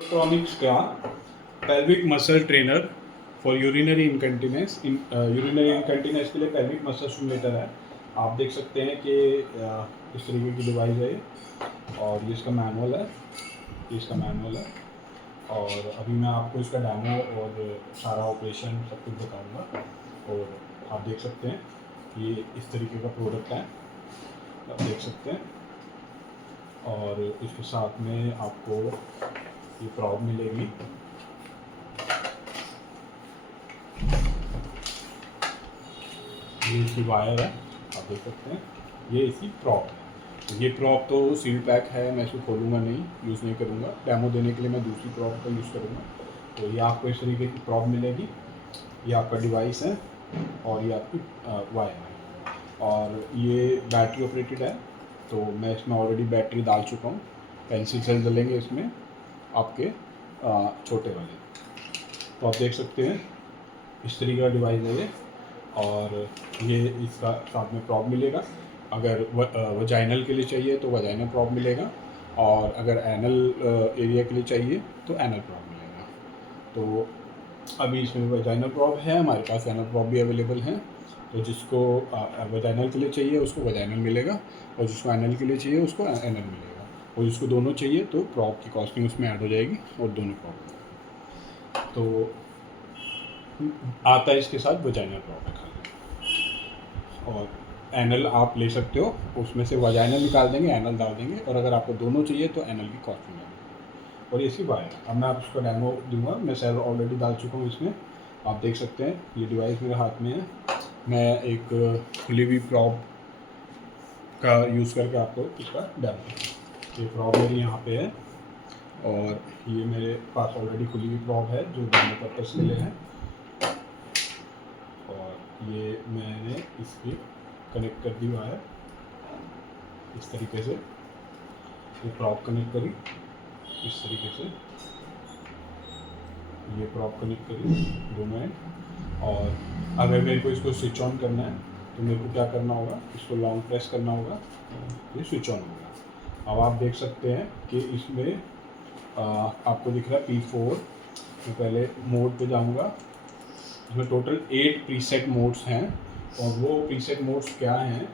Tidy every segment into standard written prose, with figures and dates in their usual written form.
Electronics का pelvic muscle trainer for urinary incontinence urinary incontinence के लिए पेल्विक मसल स्टिमुलेटर है। आप देख सकते हैं कि इस तरीके की डिवाइस है और ये इसका मैनुअल है, और अभी मैं आपको इसका डेमो और सारा ऑपरेशन सब कुछ बताऊंगा। और आप देख सकते हैं ये इस तरीके का प्रोडक्ट है, आप देख सकते हैं। और इसके साथ में आपको ये प्रॉब मिलेगी, ये इसकी वायर है, आप देख सकते हैं। ये इसकी प्रॉप है। ये प्रॉप तो सील पैक है, मैं इसको खोलूँगा नहीं, यूज़ नहीं करूँगा। डेमो देने के लिए मैं दूसरी प्रॉप का यूज़ करूँगा। तो ये आपको इस तरीके की प्रॉप मिलेगी। ये आपका डिवाइस है और ये आपकी वायर है, और ये बैटरी ऑपरेटेड है। तो मैं इसमें ऑलरेडी बैटरी डाल चुका हूँ। पेंसिल सेल डलेंगे इसमें आपके छोटे वाले। तो आप देख सकते हैं इस तरीके का डिवाइस है ये, और ये इसका साथ में प्रॉप मिलेगा। अगर वजाइनल के लिए चाहिए तो वजाइनल प्रॉप मिलेगा, और अगर एनल एरिया के लिए चाहिए तो एनल प्रॉप मिलेगा। तो अभी इसमें वजाइनल प्रॉप है, हमारे पास एनल प्रॉप भी अवेलेबल है। तो जिसको वजाइनल के लिए चाहिए उसको वजाइनल मिलेगा, और जिसको एनल के लिए चाहिए उसको एनल मिलेगा, और जिसको दोनों चाहिए तो प्रॉप की कॉस्टिंग उसमें ऐड हो जाएगी और दोनों प्रॉप। तो आता है इसके साथ वजाइनल प्रॉप है खाली, और एनल आप ले सकते हो, उसमें से वजाइनल निकाल देंगे, एनल डाल देंगे, और अगर आपको दोनों चाहिए तो एनल की कॉस्टिंग है। और ये इसकी वायर है। अब मैं आप उसका डेमो दूंगा। मैं सेल ऑलरेडी डाल चुका हूँ इसमें, आप देख सकते हैं। ये डिवाइस मेरे हाथ में है। मैं एक खुली हुई प्रॉप का यूज़ करके आपको इसका डेमो, ये प्रॉप मेरी यहाँ पे है, और ये मेरे पास ऑलरेडी खुली हुई प्रॉप है जो डेमो पर्पस के लिए है। और ये मैंने इसकी कनेक्ट कर दी वायर इस तरीके से, ये प्रॉप कनेक्ट करी इस तरीके से, ये प्रॉप कनेक्ट करी दोनों एंड। और अगर मेरे को इसको स्विच ऑन करना है तो मेरे को क्या करना होगा, इसको लॉन्ग प्रेस करना होगा, ये स्विच ऑन होगा। अब आप देख सकते हैं कि इसमें आपको दिख रहा है P4। मैं पहले मोड पे जाऊंगा। इसमें टोटल 8 प्रीसेट मोड्स हैं, और वो प्रीसेट मोड्स क्या हैं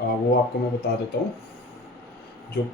वो आपको मैं बता देता हूँ। जो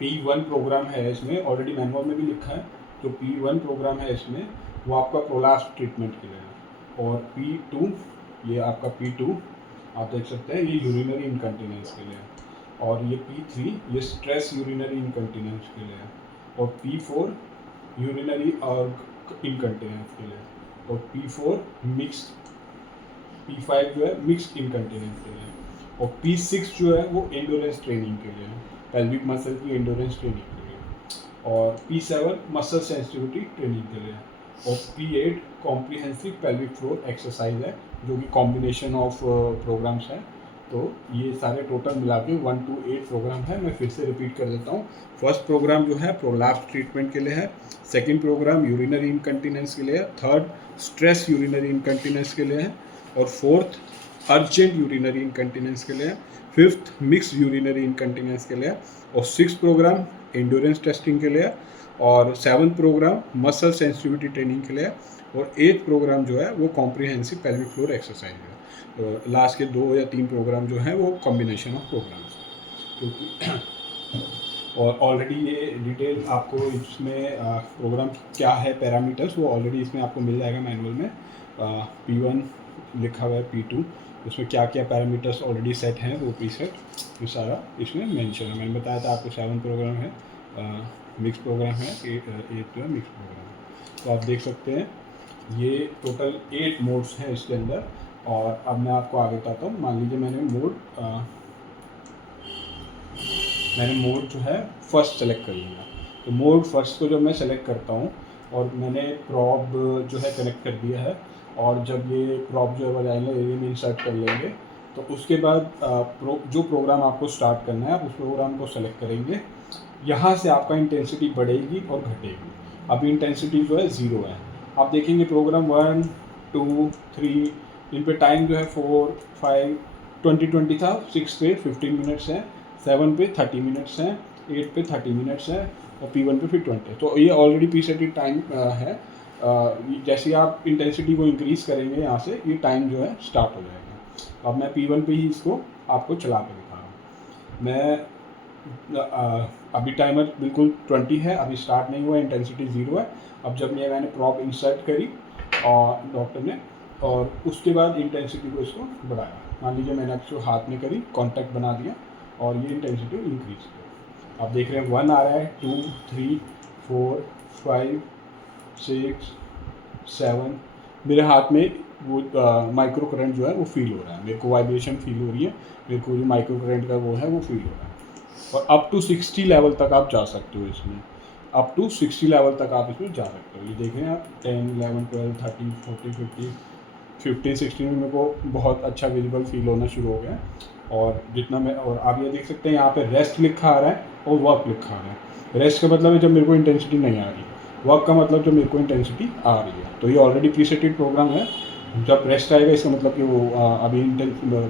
P1 प्रोग्राम है, इसमें ऑलरेडी मैनुअल में भी लिखा है। जो P1 प्रोग्राम है इसमें वो आपका प्रोलाप्स ट्रीटमेंट के लिए है, और P2, ये आपका P2 आप देख सकते हैं, ये यूरिनरी इनकंटिनेंस के लिए है। और ये P3 ये स्ट्रेस यूरिनरी इनकंटिनेंस के लिए है, और P4 यूरिनरी और इनकंटिनेंस के लिए, और P4 मिक्स्ड, P5 जो है मिक्स्ड इनकंटिनेंस के लिए, और P6 जो है वो एंडोरेंस ट्रेनिंग के लिए है, पेल्विक मसल की एंडोरेंस ट्रेनिंग के लिए, और P7 मसल सेंसिटिविटी ट्रेनिंग के लिए, और P8 comprehensive pelvic floor exercise है, जो कि कॉम्बिनेशन ऑफ प्रोग्राम्स है। तो ये सारे टोटल मिला के 1 to 8 प्रोग्राम है। मैं फिर से रिपीट कर देता हूँ। फर्स्ट प्रोग्राम जो है प्रोलैप्स ट्रीटमेंट के लिए है, सेकंड प्रोग्राम यूरिनरी इनकंटिनेंस के लिए है, थर्ड स्ट्रेस यूरिनरी इनकंटिनेंस के लिए है, और फोर्थ अर्जेंट यूरिनरी इनकंटिनेंस के लिए है, फिफ्थ मिक्स यूरिनरी इनकंटिनेंस के लिए है, और सिक्स प्रोग्राम एंडोरेंस टेस्टिंग के लिए है, और seventh programme muscle sensitivity training के लिए है, और एथ प्रोग्राम जो है वो कॉम्प्रिहेंसिव पेल्विक फ्लोर एक्सरसाइज है। तो लास्ट के 2 या 3 प्रोग्राम जो हैं वो कॉम्बिनेशन ऑफ प्रोग्राम्स हैं, क्योंकि और ऑलरेडी ये डिटेल आपको इसमें प्रोग्राम क्या है, पैरामीटर्स, वो ऑलरेडी इसमें आपको मिल जाएगा मैनुअल में। P1 लिखा हुआ है, P2 उसमें क्या क्या पैरामीटर्स ऑलरेडी सेट हैं वो प्रीसेट ये सारा इसमें मेंशन है। मैंने बताया था आपको 7 प्रोग्राम है, मिक्स प्रोग्राम है, 8 जो है मिक्स प्रोग्राम है। तो आप देख सकते हैं ये टोटल 8 मोड्स हैं इसके अंदर। और अब मैं आपको आगे बताता हूँ। मान लीजिए मैंने मोड जो है फर्स्ट सेलेक्ट कर लिया। तो मोड फर्स्ट को जब मैं सेलेक्ट करता हूँ और मैंने प्रॉब जो है कनेक्ट कर दिया है, और जब ये प्रॉब जो है वजाइनल एरिया में इंसर्ट कर लेंगे, तो उसके बाद जो प्रोग्राम आपको स्टार्ट करना है आप उस प्रोग्राम को सेलेक्ट करेंगे। यहाँ से आपका इंटेंसिटी बढ़ेगी और घटेगी। अभी इंटेंसिटी जो है 0 है। आप देखेंगे प्रोग्राम 1, 2, 3 इन पे टाइम जो है 4, 5, 20 था, 6 पे 15 मिनट्स है, 7 पे 30 मिनट्स हैं, 8 पे 30 मिनट्स है, और P1 पे फिर 20। तो ये ऑलरेडी प्रीसेटेड टाइम है। जैसे आप इंटेंसिटी को इंक्रीज़ करेंगे यहाँ से, ये टाइम जो है स्टार्ट हो जाएगा। अब मैं P1 पे ही इसको आपको चला के दिखा रहा हूँ। मैं अभी टाइमर बिल्कुल 20 है, अभी स्टार्ट नहीं हुआ, इंटेंसिटी 0 है। अब जब मैंने प्रॉप इंसर्ट करी और डॉक्टर ने, और उसके बाद इंटेंसिटी को इसको बढ़ाया। मान लीजिए मैंने इसको हाथ में करी, कॉन्टैक्ट बना दिया और ये इंटेंसिटी इंक्रीज किया। आप देख रहे हैं 1 आ रहा है, 2, 3, 4, 5, 6, 7। मेरे हाथ में वो माइक्रो करंट जो है वो फील हो रहा है, मेरे को वाइब्रेशन फील हो रही है, मेरे को जो माइक्रो करंट का वो है वो फील हो रहा है। और अप टू 60 लेवल तक आप जा सकते हो इसमें, अप टू 60 लेवल तक आप इसमें जा सकते हो। ये देख रहे हैं आप 10, 11, 12, 13, 14, 15, 15, 16 में मेरे को बहुत अच्छा विजिबल फील होना शुरू हो गया। और जितना मैं, और आप ये देख सकते हैं यहाँ पे रेस्ट लिखा आ रहा है और वर्क लिखा आ रहा है। रेस्ट का मतलब है जब मेरे को इंटेंसिटी नहीं आ रही, वर्क का मतलब जब मेरे को इंटेंसिटी आ रही है। तो ये ऑलरेडी प्रीसेटेड प्रोग्राम है। जब रेस्ट आएगा इसका मतलब कि वो अभी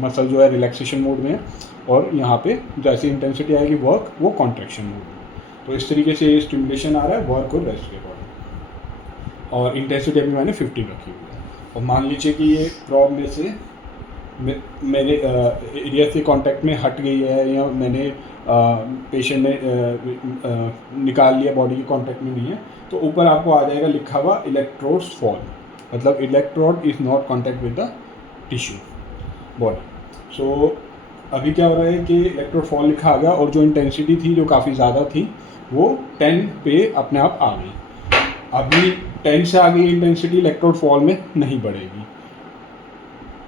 मसल जो है रिलैक्सेशन मोड में है, और यहाँ पे जैसे इंटेंसिटी आएगी वर्क, वो कॉन्ट्रैक्शन मोड में। तो इस तरीके से ये स्टिमुलेशन आ रहा है वर्क और रेस्ट के अकॉर्डिंग। और इंटेंसिटी अभी मैंने 50 रखी हुई है। और मान लीजिए कि ये प्रॉब में से मेरे एरिया से कांटेक्ट में हट गई है, या मैंने पेशेंट ने निकाल लिया, बॉडी के कांटेक्ट में नहीं है, तो ऊपर आपको आ जाएगा लिखा हुआ इलेक्ट्रोड्स फॉल, मतलब electrode is not contact with the tissue body. So अभी क्या हो रहा है कि इलेक्ट्रोड फॉल लिखा आ गया, और जो इंटेंसिटी थी जो काफ़ी ज़्यादा थी वो 10 पे अपने आप आ गई। अभी 10 से आगे इंटेंसिटी इलेक्ट्रोड फॉल में नहीं बढ़ेगी।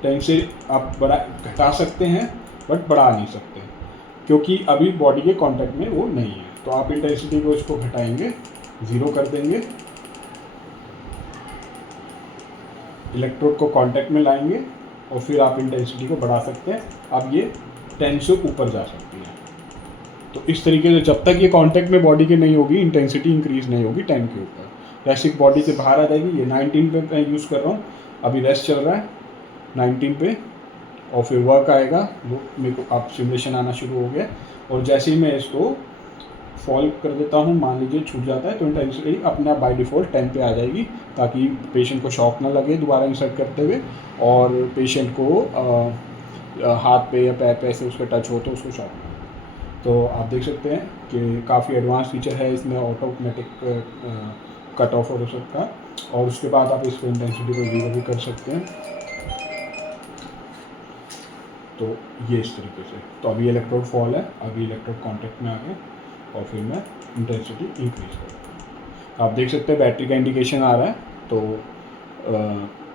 10 से आप घटा सकते हैं बट बढ़ा नहीं सकते, क्योंकि अभी बॉडी के कांटेक्ट में वो नहीं है। तो आप इंटेंसिटी को इसको घटाएंगे, 0 कर देंगे, इलेक्ट्रोड को कांटेक्ट में लाएंगे, और फिर आप इंटेंसिटी को बढ़ा सकते हैं। अब ये 10 से ऊपर जा सकती है। तो इस तरीके से जब तक ये कांटेक्ट में बॉडी के नहीं होगी, इंटेंसिटी इंक्रीज नहीं होगी 10 के ऊपर। जैसे बॉडी से बाहर आ जाएगी, ये 19 पे मैं यूज़ कर रहा हूँ, अभी रेस्ट चल रहा है 19 पे, और फिर वर्क आएगा, वो मेरे को अब सिमुलेशन आना शुरू हो गया। और जैसे ही मैं इसको फॉल कर देता हूँ, मान लीजिए छूट जाता है, तो इंटेंसिटी अपने आप बाई डिफ़ॉल्ट 10 पे आ जाएगी, ताकि पेशेंट को शॉक ना लगे दोबारा इंसर्ट करते हुए, और पेशेंट को हाथ पे या पैर पे ऐसे उसका टच हो तो उसको शॉक ना लगे। तो आप देख सकते हैं कि काफ़ी एडवांस फीचर है इसमें, ऑटोमेटिक कट ऑफ हो सकता है, और उसके बाद आप इसको इंटेंसिटी को 0 भी कर सकते हैं। तो ये इस तरीके से, तो अभी इलेक्ट्रोड फॉल है, अभी इलेक्ट्रोड कांटेक्ट में आ गया, और फिर मैं इंटेंसिटी इंक्रीज करता हूँ। आप देख सकते हैं बैटरी का इंडिकेशन आ रहा है। तो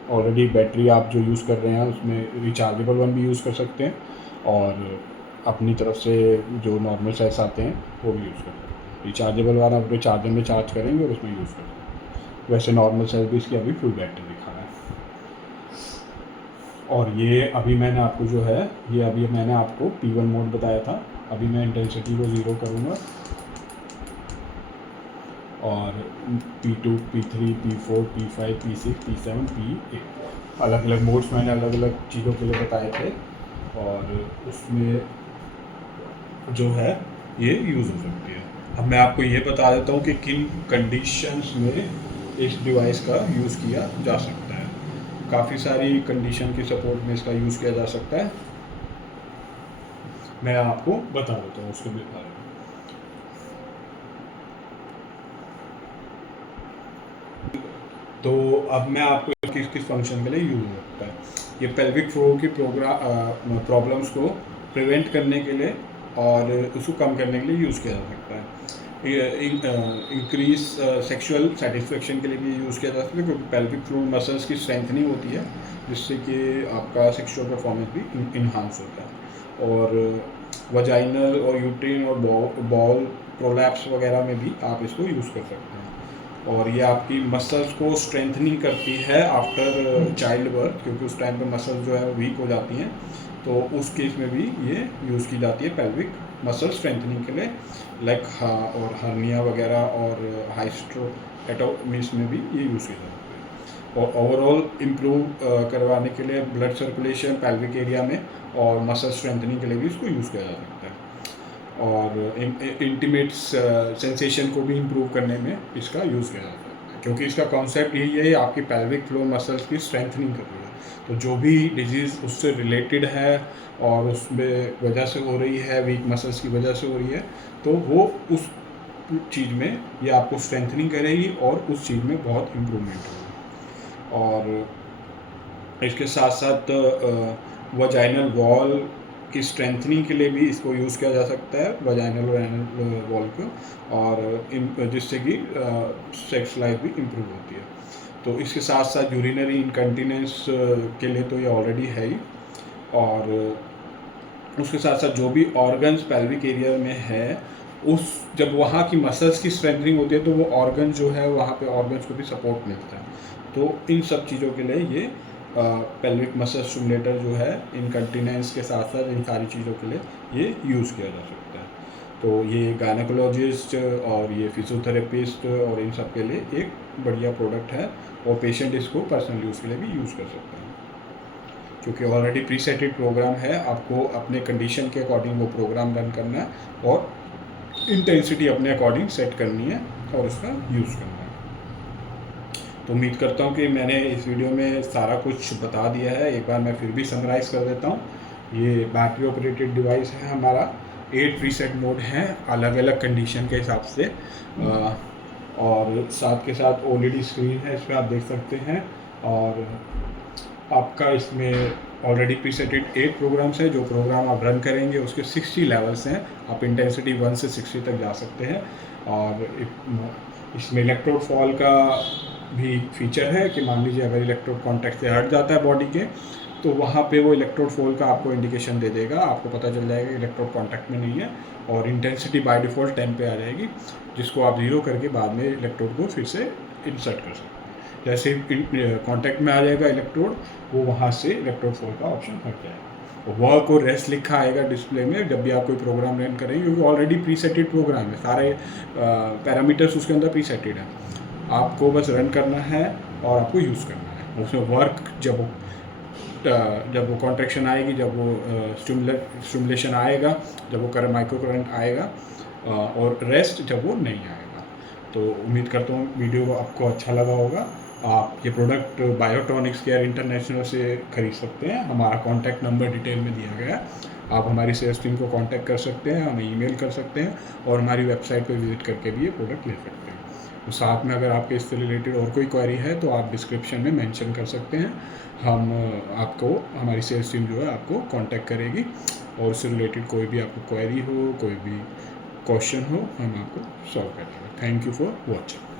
ऑलरेडी बैटरी आप जो यूज़ कर रहे हैं उसमें रिचार्जेबल वन भी यूज़ कर सकते हैं, और अपनी तरफ से जो नॉर्मल सेल्स आते हैं वो भी यूज़ कर सकते हैं। रिचार्जेबल वाला अपने चार्जर में चार्ज करेंगे और उसमें यूज़ कर सकते हैं। वैसे नॉर्मल सेल भी इसकी अभी फुल बैटरी दिखा रहा है। और ये अभी मैंने आपको जो है, ये अभी मैंने आपको P1 मोड बताया था। अभी मैं इंटेंसिटी को 0 करूँगा, और P2, P3, P4, P5, P6, P7, P8 अलग अलग मोड्स मैंने अलग अलग चीज़ों के लिए बताए थे, और उसमें जो है ये यूज़ हो सकती है। अब मैं आपको ये बता देता हूँ कि किन कंडीशंस में इस डिवाइस का यूज़ किया जा सकता है। काफ़ी सारी कंडीशन के सपोर्ट में इसका यूज़ किया जा सकता है, मैं आपको बता देता हूँ उसके बारे में। तो अब मैं आपको किस किस फंक्शन के लिए यूज़ होता है। ये पेल्विक फ्लोर की प्रॉब्लम्स को प्रिवेंट करने के लिए और उसको कम करने के लिए यूज़ किया जा सकता है। ये इंक्रीज सेक्सुअल सेटिस्फेक्शन के लिए भी यूज़ किया जा सकता है, क्योंकि पेल्विक फ्लोर मसल्स की स्ट्रेंथनिंग होती है, जिससे कि आपका सेक्सुअल परफॉर्मेंस भी इन्हांस होता है। और वजाइनल और यूट्रिन और बॉल प्रोलैप्स वगैरह में भी आप इसको यूज़ कर सकते हैं। और ये आपकी मसल्स को स्ट्रेंथनिंग करती है आफ्टर चाइल्ड बर्थ, क्योंकि उस टाइम पे मसल्स जो है वीक हो जाती हैं। तो उस केस में भी ये यूज़ की जाती है पेल्विक मसल स्ट्रेंथनिंग के लिए, लाइक और हर्निया वगैरह और हाइस्ट्रोएटोमीज में भी ये यूज़ किया जाता है। और ओवरऑल इम्प्रूव करवाने के लिए ब्लड सर्कुलेशन पेल्विक एरिया में और मसल स्ट्रेंथनिंग के लिए भी इसको यूज़ किया जा सकता है। और इंटीमेट सेंसेशन को भी इम्प्रूव करने में इसका यूज़ किया जाता है, क्योंकि इसका कॉन्सेप्ट यही है, आपकी पेल्विक फ्लोर मसल्स की स्ट्रेंथनिंग कर रही है। तो जो भी डिजीज़ उससे रिलेटेड है और उसमें वजह से हो रही है, वीक मसल्स की वजह से हो रही है, तो वो उस चीज़ में ये आपको स्ट्रेंथनिंग करेगी और उस चीज़ में बहुत इम्प्रूवमेंट होगी। और इसके साथ साथ वजाइनल वॉल की स्ट्रेंथनिंग के लिए भी इसको यूज़ किया जा सकता है, वजाइनल वॉल को, और जिससे कि सेक्स लाइफ भी इम्प्रूव होती है। तो इसके साथ साथ यूरिनरी इनकंटिनेंस के लिए तो ये ऑलरेडी है ही, और उसके साथ साथ जो भी ऑर्गन्स पेल्विक एरिया में है, उस जब वहाँ की मसल्स की स्ट्रेंथनिंग होती है तो वो ऑर्गन जो है वहाँ पे ऑर्गन्स को भी सपोर्ट मिलता है। तो इन सब चीज़ों के लिए ये पेल्विक मसल स्टिमुलेटर जो है इनकंटिनेंस के साथ साथ इन सारी चीज़ों के लिए ये यूज़ किया जा सकता है। तो ये गायनेकोलॉजिस्ट और ये फिजियोथेरेपिस्ट और इन सब के लिए एक बढ़िया प्रोडक्ट है, और पेशेंट इसको पर्सनल यूज़ के लिए भी यूज़ कर सकते हैं, क्योंकि ऑलरेडी प्रीसेटेड प्रोग्राम है। आपको अपने कंडीशन के अकॉर्डिंग वो प्रोग्राम रन करना है और इंटेंसिटी अपने अकॉर्डिंग सेट करनी है और उसका यूज़ करना है। तो उम्मीद करता हूँ कि मैंने इस वीडियो में सारा कुछ बता दिया है। एक बार मैं फिर भी समराइज़ कर देता हूँ। ये बैटरी ऑपरेटेड डिवाइस है हमारा, 8 प्रीसेट मोड हैं अलग अलग कंडीशन के हिसाब से, और साथ के साथ OLED स्क्रीन है, इस पर आप देख सकते हैं। और आपका इसमें ऑलरेडी प्रीसेटेड 8 प्रोग्राम्स हैं। जो प्रोग्राम आप रन करेंगे उसके 60 लेवल्स हैं, आप इंटेंसिटी 1 से 60 तक जा सकते हैं। और इसमें इलेक्ट्रोड फॉल का भी फीचर है कि मान लीजिए अगर इलेक्ट्रोड कॉन्टैक्ट से हट जाता है बॉडी के, तो वहाँ पे वो इलेक्ट्रोड फॉल का आपको इंडिकेशन दे देगा, आपको पता चल जाएगा इलेक्ट्रोड कॉन्टैक्ट में नहीं है, और इंटेंसिटी बाय डिफ़ॉल्ट 10 पे आ जाएगी, जिसको आप 0 करके बाद में इलेक्ट्रोड को फिर से इंसर्ट कर सकते हैं। जैसे कॉन्टैक्ट में आ जाएगा इलेक्ट्रोड, वो वहाँ से इलेक्ट्रोड फॉल का ऑप्शन हट जाएगा। वर्क और रेस्ट लिखा आएगा डिस्प्ले में जब भी आप कोई प्रोग्राम रन करेंगे, क्योंकि ऑलरेडी प्रीसेटेड प्रोग्राम है, सारे पैरामीटर्स उसके अंदर प्रीसेटेड है। आपको बस रन करना है और आपको यूज़ करना है। उसमें वर्क जब वो कॉन्ट्रैक्शन आएगी, जब वो स्टिमुलेशन आएगा, जब वो माइक्रो करंट आएगा, और रेस्ट जब वो नहीं आएगा। तो उम्मीद करता हूँ वीडियो आपको अच्छा लगा होगा। आप ये प्रोडक्ट बायोट्रॉनिक्स केयर इंटरनेशनल से खरीद सकते हैं। हमारा कॉन्टैक्ट नंबर डिटेल में दिया गया है, आप हमारी सेल्स टीम को कॉन्टैक्ट कर सकते हैं, हमें ईमेल कर सकते हैं, और हमारी वेबसाइट पर विजिट करके भी ये प्रोडक्ट ले सकते हैं। तो साथ में अगर आपके इससे रिलेटेड और कोई क्वेरी है तो आप डिस्क्रिप्शन में मेंशन कर सकते हैं। हम आपको, हमारी सेल्स टीम जो है आपको कांटेक्ट करेगी, और उससे रिलेटेड कोई भी आपको क्वेरी हो, कोई भी क्वेश्चन हो, हम आपको सॉल्व कर देंगे। Thank you for watching.